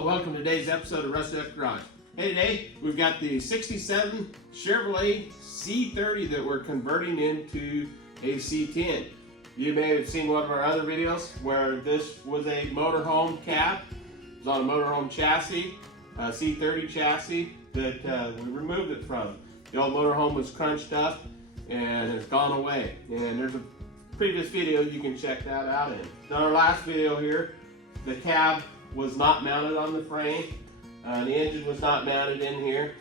and welcome to today's episode of Rusty F Garage. Hey, today we've got the 67 Chevrolet C30 that we're converting into a C10. You may have seen one of our other videos where this was a motorhome cab. It was on a motorhome chassis, a C30 chassis that we removed it from. The old motorhome was crunched up and it's gone away. And there's a previous video you can check that out in. In our last video here, the cab was not mounted on the frame. The engine was not mounted in here.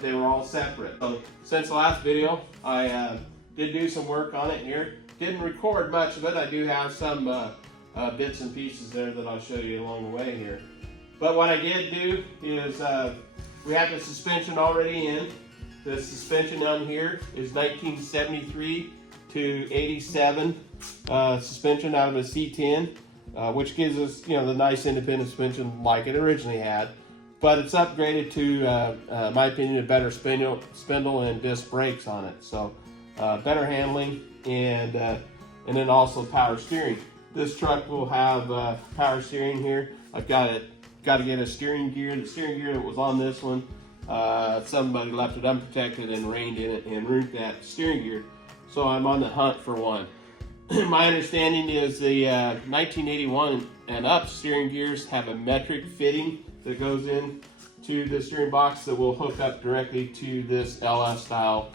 They were all separate. So since the last video, I did do some work on it here. Didn't record much of it. I do have some bits and pieces there that I'll show you along the way here. But what I did do is we have the suspension already in. The suspension on here is 1973 to 87 suspension out of a C10. Which gives us, the nice independent suspension like it originally had, but it's upgraded to, my opinion, a better spindle and disc brakes on it. So better handling and then also power steering. This truck will have power steering here. I've got to get a steering gear. The steering gear that was on this one, somebody left it unprotected and rained in it and ruined that steering gear. So I'm on the hunt for one. My understanding is the 1981 and up steering gears have a metric fitting that goes in to the steering box that will hook up directly to this LS style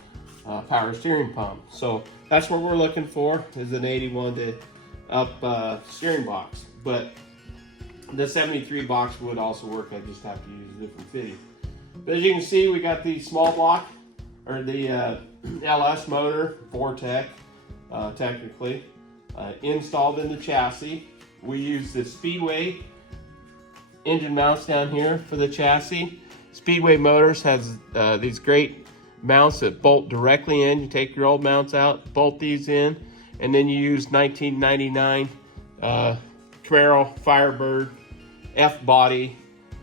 power steering pump. So that's what we're looking for, is an 81 to up steering box. But the 73 box would also work. I just have to use a different fitting. But as you can see, we got the small block, or the LS motor, Vortec. Technically, installed in the chassis. We use the Speedway engine mounts down here for the chassis. Speedway Motors has these great mounts that bolt directly in. You take your old mounts out, bolt these in, and then you use 1999 Camaro Firebird F-body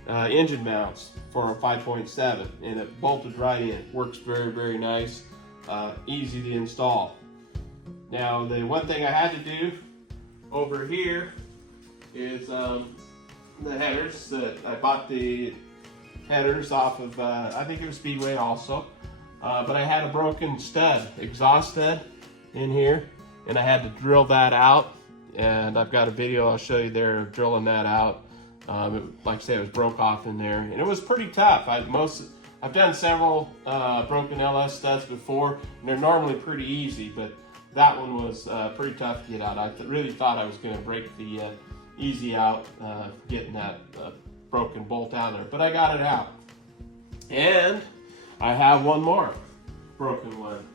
engine mounts for a 5.7, and it bolted right in. Works very, very nice, easy to install. Now, the one thing I had to do over here is the headers. That I bought the headers off of, I think it was Speedway also, but I had a broken stud, exhaust stud in here, and I had to drill that out, and I've got a video I'll show you there of drilling that out. Like I say, it was broke off in there, and it was pretty tough. I've done several broken LS studs before, and they're normally pretty easy, but that one was pretty tough to get out. I really thought I was going to break the easy out, getting that broken bolt out there, but I got it out. And I have one more broken one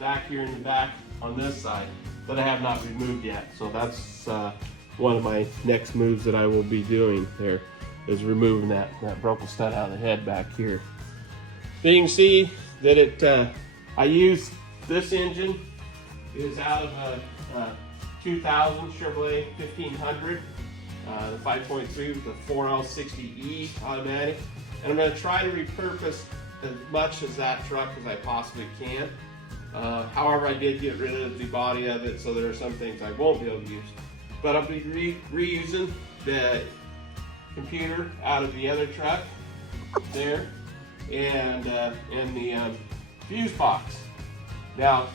back here in the back on this side that I have not removed yet. So that's one of my next moves that I will be doing there, is removing that broken stud out of the head back here. So you can see that I used this engine is out of a 2000 Chevrolet 1500, the 5.3 with the 4L60E automatic. And I'm going to try to repurpose as much as that truck as I possibly can. However, I did get rid of the body of it, so there are some things I won't be able to use. But I'll be reusing the computer out of the other truck there, and the fuse box. Now,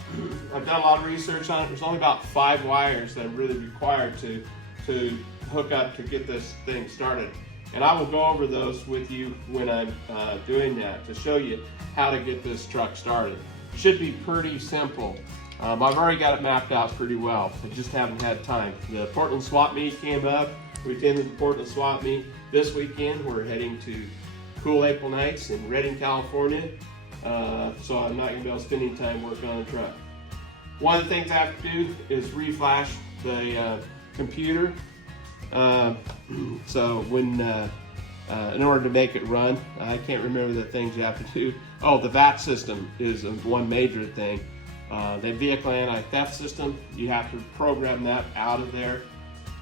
I've done a lot of research on it. There's only about 5 wires that are really required to hook up to get this thing started. And I will go over those with you when I'm doing that, to show you how to get this truck started. Should be pretty simple. I've already got it mapped out pretty well. I just haven't had time. The Portland swap meet came up. We attended the Portland swap meet this weekend. We're heading to cool April nights in Redding, California. So I'm not going to be able to spend any time working on the truck. One of the things I have to do is reflash the computer. So when, in order to make it run, I can't remember the things you have to do. Oh, the VAT system is one major thing. The vehicle anti-theft system, you have to program that out of there.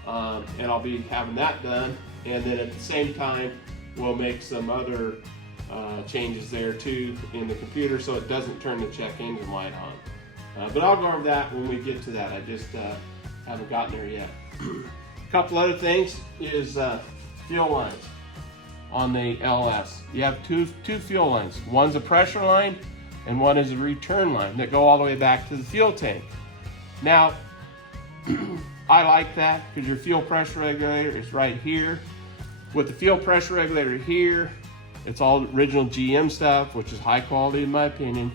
And I'll be having that done. And then at the same time, we'll make some other changes there too in the computer, so it doesn't turn the check engine light on. But I'll go over that when we get to that. I just haven't gotten there yet. A couple other things is fuel lines on the LS. You have two fuel lines. One's a pressure line and one is a return line that go all the way back to the fuel tank. Now, I like that because your fuel pressure regulator is right here. With the fuel pressure regulator here, it's all original GM stuff, which is high quality in my opinion.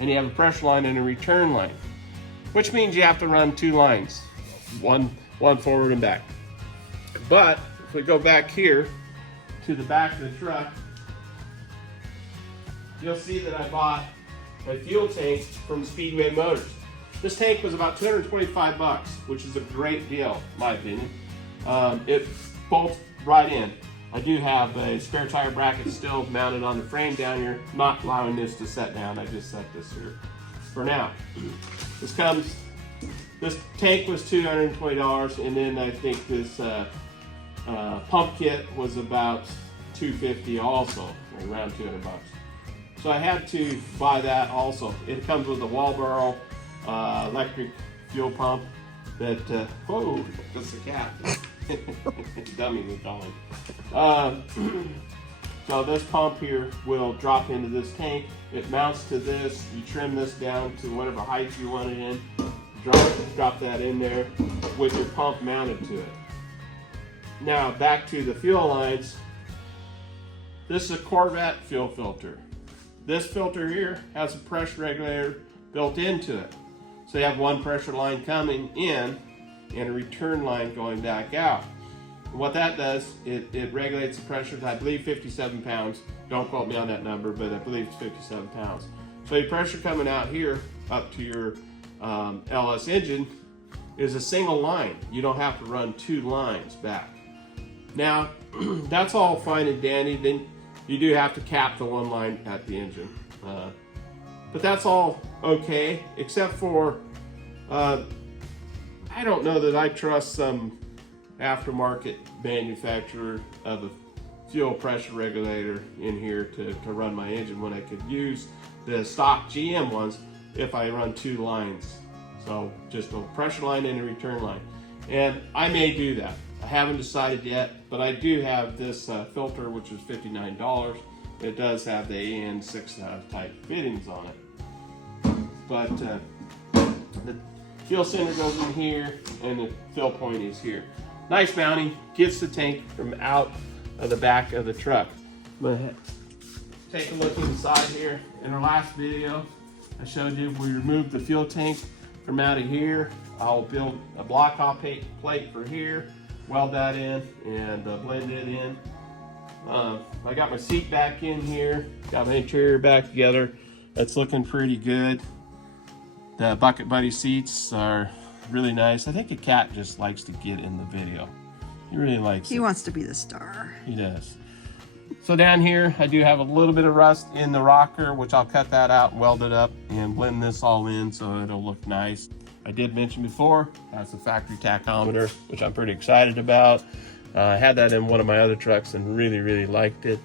And you have a pressure line and a return line, which means you have to run two lines, one forward and back. But if we go back here to the back of the truck, you'll see that I bought my fuel tank from Speedway Motors. This tank was about 225 bucks, which is a great deal, in my opinion. It bolts right in. I do have a spare tire bracket still mounted on the frame down here. I'm not allowing this to set down. I just set this here for now. This tank was $220, and then I think this pump kit was about $250 also, around 200 bucks. So I had to buy that also. It comes with a Walboro electric fuel pump that, whoa, that's a cat. Dummy was calling. So this pump here will drop into this tank. It mounts to this. You trim this down to whatever height you want it in. Drop that in there with your pump mounted to it. Now back to the fuel lines. This is a Corvette fuel filter. This filter here has a pressure regulator built into it. So you have one pressure line coming in and a return line going back out. And what that does, it regulates the pressure to, I believe, 57 pounds. Don't quote me on that number, but I believe it's 57 pounds. So your pressure coming out here up to your LS engine is a single line. You don't have to run two lines back. Now, that's all fine and dandy. Then you do have to cap the one line at the engine. But that's all okay, except for, I don't know that I trust some aftermarket manufacturer of a fuel pressure regulator in here to run my engine when I could use the stock GM ones if I run two lines. So just a pressure line and a return line. And I may do that. I haven't decided yet, but I do have this filter, which is $59. It does have the AN6 type fittings on it. But the fuel cylinder goes in here and the fill point is here. Nice mounting, gets the tank from out of the back of the truck. But take a look inside here. In our last video, I showed you we removed the fuel tank from out of here. I'll build a block hop plate for here, weld that in, and blend it in. I got my seat back in here, got my interior back together. That's looking pretty good. The Bucket Buddy seats are really nice. I think the cat just likes to get in the video. He really likes it. He wants to be the star. He does. So down here, I do have a little bit of rust in the rocker, which I'll cut that out, weld it up, and blend this all in so it'll look nice. I did mention before, that's a factory tachometer, which I'm pretty excited about. I had that in one of my other trucks and really liked it.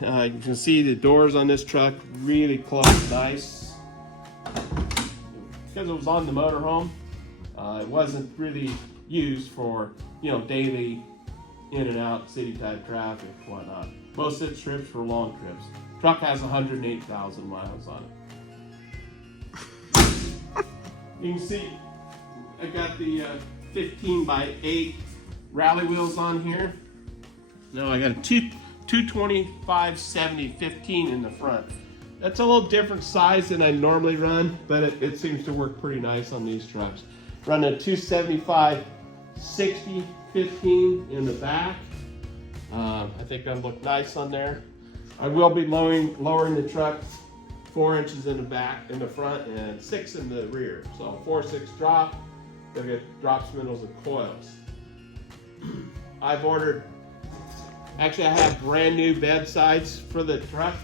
You can see the doors on this truck really close, nice. Because it was on the motorhome, it wasn't really used for, you know, daily in and out city type traffic, whatnot. Most of the trips were long trips. Truck has 108,000 miles on it. You can see I got the 15x8 rally wheels on here. Now I got a 225/70/15 in the front. That's a little different size than I normally run, but it seems to work pretty nice on these trucks. Run a 275/60/15 in the back. I think that'll look nice on there. I will be lowering the truck 4 inches in the back, in the front, and 6 in the rear. So 4/6 drop. They'll get drop spindles and coils. I've ordered, actually I have brand new bed sides for the truck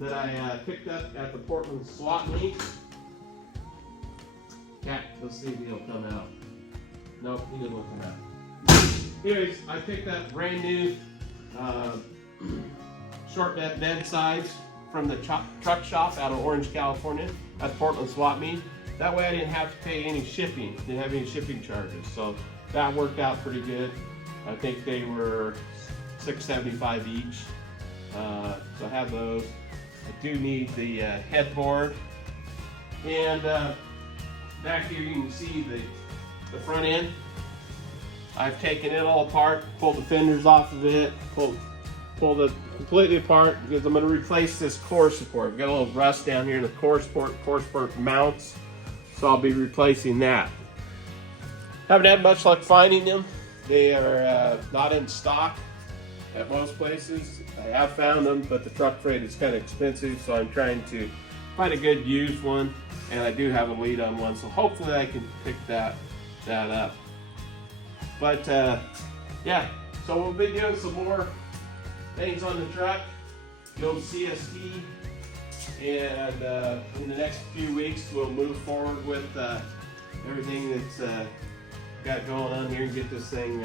that I picked up at the Portland swap meet. Cat, let's see if he'll come out. Nope, he didn't come out. Anyways, I picked up brand new short bed sides from the truck shop out of Orange, California at the Portland swap meet. That way I didn't have to pay any shipping, didn't have any shipping charges. So that worked out pretty good. I think they were $6.75 each. So I have those. I do need the headboard. And back here you can see the front end. I've taken it all apart, pulled the fenders off of it, pulled it completely apart because I'm going to replace this core support. We've got a little rust down here in the core support mounts, so I'll be replacing that. Haven't had much luck finding them. They are not in stock at most places. I have found them, but the truck freight is kind of expensive, so I'm trying to find a good used one, and I do have a lead on one, so hopefully I can pick that up. But yeah, so we'll be doing some more things on the truck, the old CST, and in the next few weeks we'll move forward with everything that's got going on here and get this thing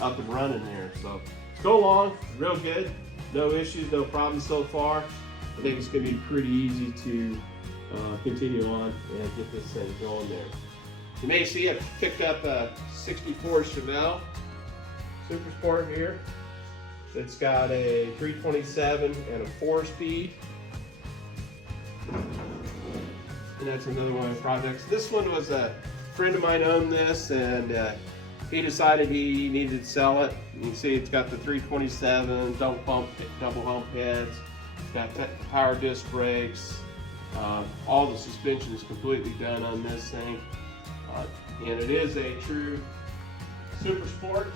up and running here. So it's going along real good, no issues, no problems so far. I think it's going to be pretty easy to continue on and get this thing going there. You may see I picked up a 64 Chevelle Super Sport here. It's got a 327 and a 4-speed. And that's another one of the projects. This one was a friend of mine owned this, and he decided he needed to sell it. You can see it's got the 327 double hump heads. It's got power disc brakes. All the suspension is completely done on this thing. And it is a true Super Sport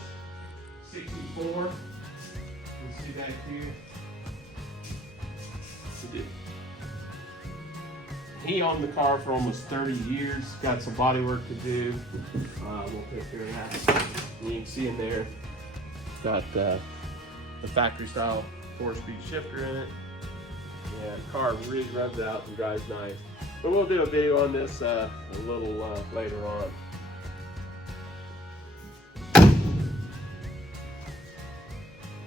64. You can see that here. He owned the car for almost 30 years. Got some body work to do. We'll take care of that. And you can see in there, got the factory style 4-speed shifter in it. Yeah, the car really revs out and drives nice. But we'll do a video on this a little later on.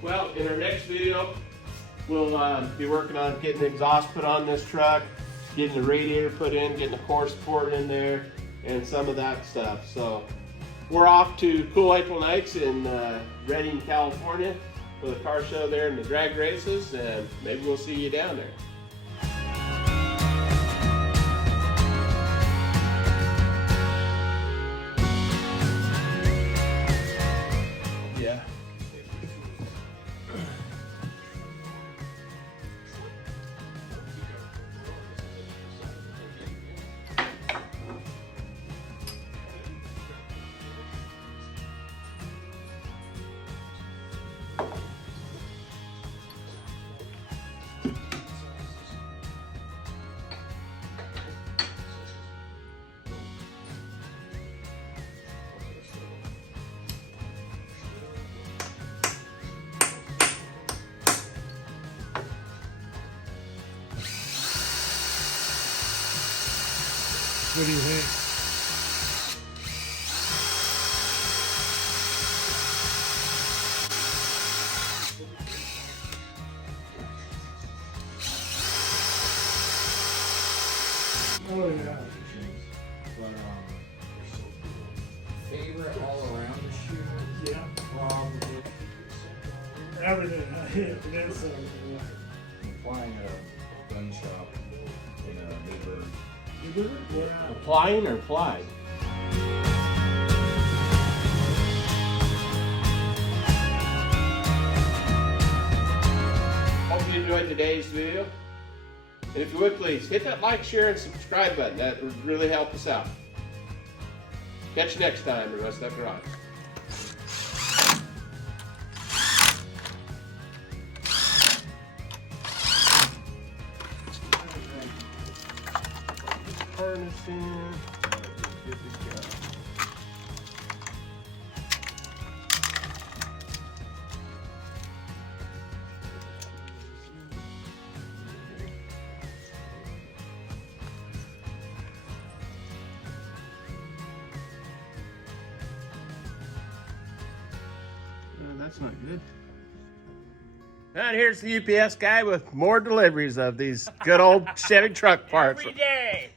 Well, in our next video, we'll be working on getting the exhaust put on this truck, getting the radiator put in, getting the core support in there, and some of that stuff. So we're off to cool April nights in Redding, California for the car show there and the drag races, and maybe we'll see you down there. Yeah. What do you think? Oh yeah. But favorite all around the shoe? Yeah. Everything. That's Applying a gun shop in a Newburgh. yeah. Applying or applied? Hope you enjoyed today's video. And if you would please, hit that like, share, and subscribe button. That would really help us out. Catch you next time in Rust Up Garage. Harness in. Good to go. That's not good. And here's the UPS guy with more deliveries of these good old Chevy truck parts. Every day.